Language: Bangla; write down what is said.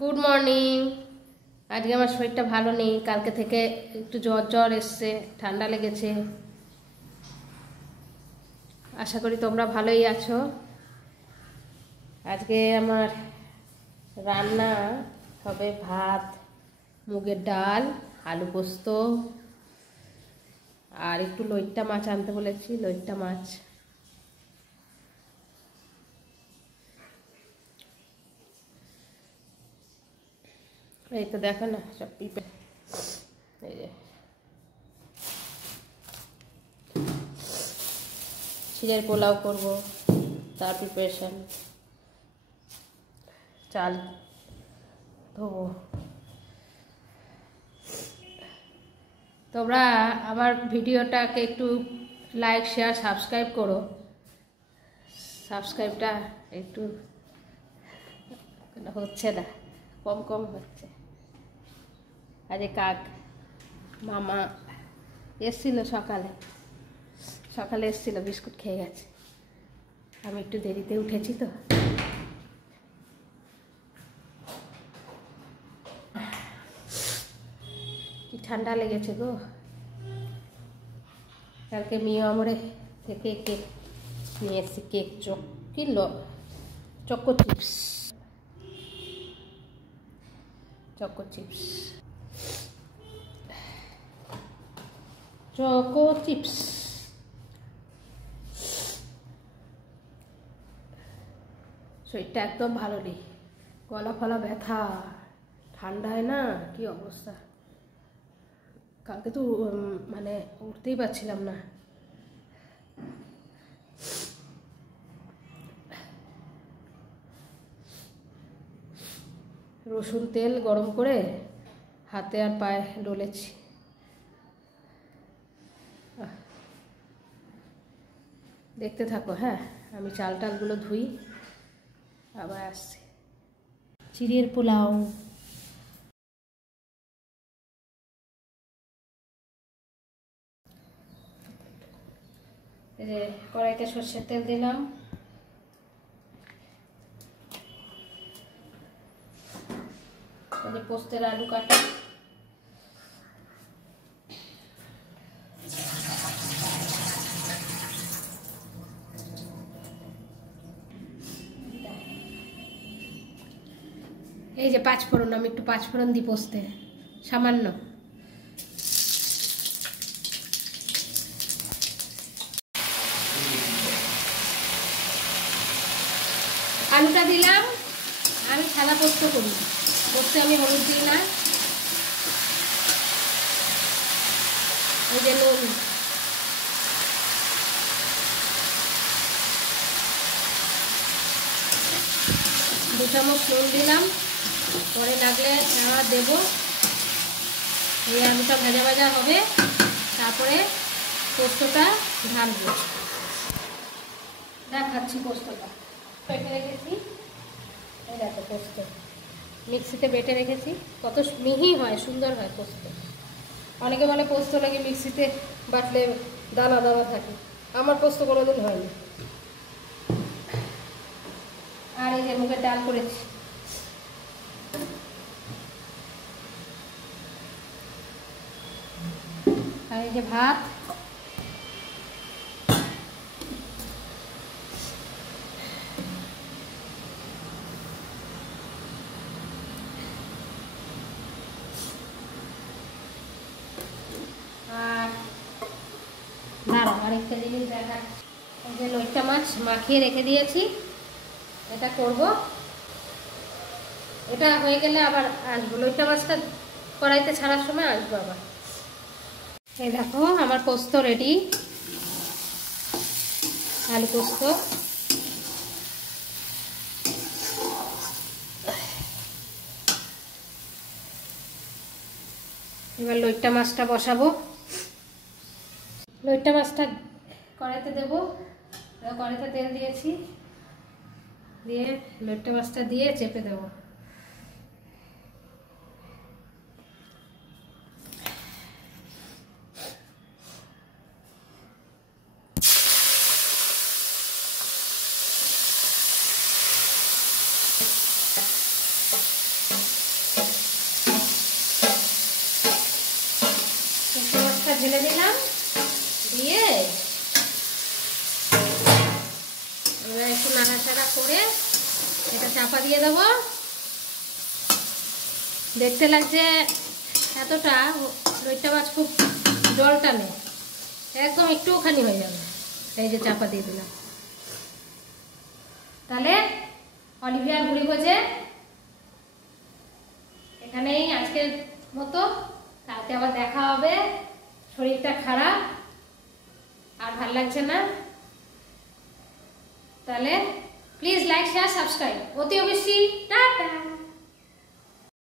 Good morning. আজকে আমার শরীরটা ভালো নেই, কালকে থেকে একটু জ্বর জ্বর এসছে, ঠান্ডা লেগেছে। আশা করি তোমরা ভালোই আছো। আজকে আমার রান্না হবে ভাত, মুগের ডাল, আলু পোস্ত আর একটু লইট্টা মাছ আনতে বলেছি, লইট্টা মাছ। এই তো দেখো না সব পিঁপে। এই যে চিড়ের পোলাও করব, তার প্রিপারেশন। চাল ধোবো। তোমরা আমার ভিডিওটাকে একটু লাইক শেয়ার সাবস্ক্রাইব করো। সাবস্ক্রাইবটা একটু হচ্ছে না, কম কম হচ্ছে। আরে কাক মামা এসছিল সকালে এসছিল, বিস্কুট খেয়ে গেছে। আমি একটু দেরিতে উঠেছি তো। কি ঠান্ডা লেগেছে গো। কালকে মিয়ামরে থেকে কেক নিয়ে এসেছি, কেক কিনলো চকো চিপস। চকো চিপস শরীরটা একদম ভালো নেই, গলা ফলা ব্যথা, ঠান্ডায় না কি অবস্থা। কালকে তো মানে উঠতেই পারছিলাম না। রসুন তেল গরম করে হাতে আর পায়ে ডলেছি। দেখতে থাকো। হ্যাঁ, আমি চাল টালগুলো ধুই, আবার আসছি। চিড়ের পোলাও। এই যে কড়াইতে সর্ষের তেল দিলাম, এই যে পোস্তের আলু কাটা, এই যে পাঁচফোড়ন। আমি একটু পাঁচফোড়ন দিই পোস্তে, সামান্য। আলুটা দিলাম। আমি সাদা পোস্ত করি, পোস্তে আমি হলুদ দিই না। এই যে নুন, দু চামচ নুন দিলাম। পরে লাগলে আবার দেবো। এই আলুটা ভাজা ভাজা হবে, তারপরে পোস্তটা ঢালবো। দেখাচ্ছি পোস্তটা বেটে রেখেছি। এই দেখো পোস্ত মিক্সিতে বেটে রেখেছি, কত মিহি হয়, সুন্দর হয় পোস্ত। অনেকে বলে পোস্ত নাকি মিক্সিতে বাটলে দানা দানা থাকে, আমার পোস্ত কোনোদিন হয়নি। আর এই যে মুগের ডাল করেছি, আর এই যে ভাত। আর দাঁড়াও, আরেকটা জিনিস দেখা। এই যে লইট্টা মাছ মাখিয়ে রেখে দিয়েছি, এটা করব। এটা হয়ে গেলে আবার আসবো, লইট্টা মাছটা কড়াইতে ছাড়ার সময় আসবো আবার। এই দেখো আমার পোস্ত রেডি, আলু পোস্ত। এবার লইট্টা মাছটা বসাবো। লইট্টা মাছটা কড়াইতে দেবো। কড়াইতে তেল দিয়েছি, দিয়ে লইট্টা মাছটা দিয়ে চেপে দেবো। ঢেলে দিলাম, দিয়ে এবার একটু নাড়াচাড়া করে এটা চাপা দিয়ে দেবো। দেখতে লাগছে এতটা, রুইটা মাছ খুব জল টানে, একদম একটুখানি হয়ে যাবে। এই যে চাপা দিয়ে দিলাম। তাহলে অলিভিয়া ঘুড়ি ভোজে এখানেই আজকের মতো, কালকে আবার দেখা হবে। শরীরটা খারাপ আর ভাল লাগছে না, তাহলে প্লিজ লাইক শেয়ার সাবস্ক্রাইব অতি অবশ্যই। টাটা।